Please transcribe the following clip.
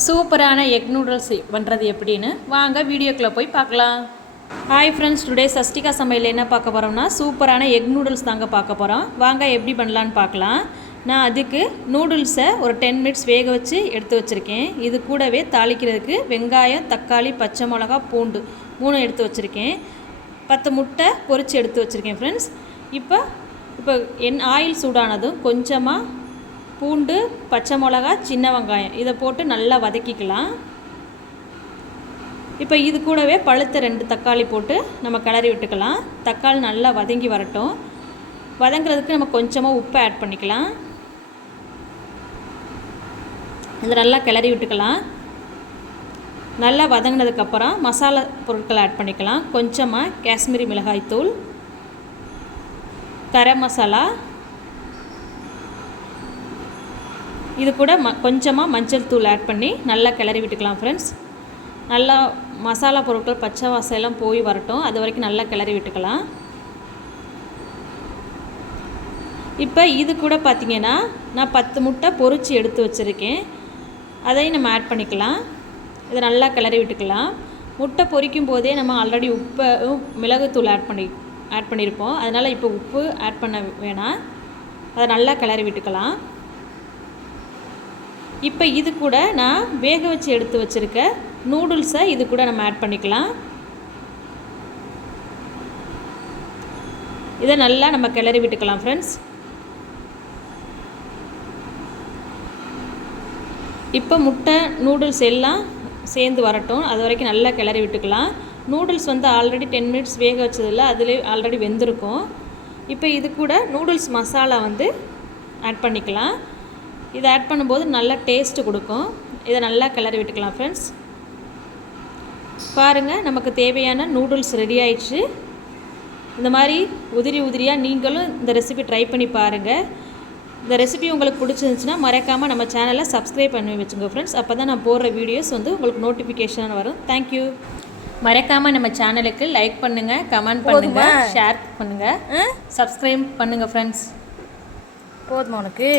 சூப்பரான egg noodles பண்ணுறது எப்படின்னு வாங்க வீடியோக்குள்ளே போய் பார்க்கலாம். ஹாய் ஃப்ரெண்ட்ஸ், டுடே சஷ்டிகா சமையல் என்ன பார்க்க போகிறோம்னா சூப்பரான எக் நூடுல்ஸ் தாங்க பார்க்க போகிறோம். வாங்க எப்படி பண்ணலான்னு பார்க்கலாம். நான் அதுக்கு நூடுல்ஸை ஒரு 10 மினிட்ஸ் வேக வச்சு எடுத்து வச்சுருக்கேன். இது கூடவே தாளிக்கிறதுக்கு வெங்காயம், தக்காளி, பச்சை மிளகா, பூண்டு 3 எடுத்து வச்சுருக்கேன். 10 முட்டை பொரித்து எடுத்து வச்சுருக்கேன் ஃப்ரெண்ட்ஸ். இப்போ ஆயில் சூடானதும் கொஞ்சமாக பூண்டு, பச்சை மிளகா, சின்ன வெங்காயம் இதை போட்டு நல்லா வதக்கிக்கலாம். இப்போ இது கூடவே பழுத்த 2 தக்காளி போட்டு நம்ம கிளறி விட்டுக்கலாம். தக்காளி நல்லா வதங்கி வரட்டும். வதங்கிறதுக்கு நம்ம கொஞ்சமாக உப்பு ஆட் பண்ணிக்கலாம். இதை நல்லா கிளறி விட்டுக்கலாம். நல்லா வதங்கினதுக்கப்புறம் மசாலா பொருட்களை ஆட் பண்ணிக்கலாம். கொஞ்சமாக காஷ்மீரி மிளகாய் தூள், கரம் மசாலா, இது கூட கொஞ்சமாக மஞ்சள் தூள் ஆட் பண்ணி நல்லா கிளறி விட்டுக்கலாம் ஃப்ரெண்ட்ஸ். நல்லா மசாலா பொருட்கள் பச்சை வாசம் போய் வரட்டும், அது வரைக்கும் நல்லா கிளறி விட்டுக்கலாம். இப்போ இது கூட பார்த்திங்கன்னா நான் 10 முட்டை பொரித்து எடுத்து வச்சுருக்கேன். அதையும் நம்ம ஆட் பண்ணிக்கலாம். இதை நல்லா கிளறி விட்டுக்கலாம். முட்டை பொரிக்கும் போதே நம்ம ஆல்ரெடி உப்பு மிளகுத்தூள் ஆட் பண்ணியிருப்போம். அதனால் இப்போ உப்பு ஆட் பண்ண வேணாம். அதை நல்லா கிளறி விட்டுக்கலாம். இப்போ இது கூட நான் வேக வச்சு எடுத்து வச்சுருக்க நூடுல்ஸை இது கூட நம்ம ஆட் பண்ணிக்கலாம். இதை நல்லா நம்ம கிளறி விட்டுக்கலாம் ஃப்ரெண்ட்ஸ். இப்போ முட்டை நூடுல்ஸ் எல்லாம் சேர்ந்து வரட்டும், அது வரைக்கும் நல்லா கிளறி விட்டுக்கலாம். நூடுல்ஸ் ஆல்ரெடி 10 மினிட்ஸ் வேக வச்சதில்ல, அதிலே ஆல்ரெடி வெந்திருக்கும். இப்போ இது கூட நூடுல்ஸ் மசாலா ஆட் பண்ணிக்கலாம். இதை ஆட் பண்ணும்போது நல்லா டேஸ்ட்டு கொடுக்கும். இதை நல்லா கிளறி விட்டுக்கலாம் ஃப்ரெண்ட்ஸ். பாருங்கள், நமக்கு தேவையான நூடுல்ஸ் ரெடி ஆயிடுச்சு. இந்த மாதிரி உதிரியாக நீங்களும் இந்த ரெசிபி ட்ரை பண்ணி பாருங்கள். இந்த ரெசிபி உங்களுக்கு பிடிச்சிருந்துச்சுன்னா மறக்காமல் நம்ம சேனலை சப்ஸ்கிரைப் பண்ணி வச்சுங்க ஃப்ரெண்ட்ஸ். அப்போ தான் நான் போடுற வீடியோஸ் உங்களுக்கு நோட்டிஃபிகேஷன் வரும். தேங்க்யூ. மறக்காமல் நம்ம சேனலுக்கு லைக் பண்ணுங்கள், கமெண்ட் பண்ணுங்கள், ஷேர் பண்ணுங்கள், சப்ஸ்கிரைப் பண்ணுங்கள் ஃப்ரெண்ட்ஸ். போதுமா உனக்கு?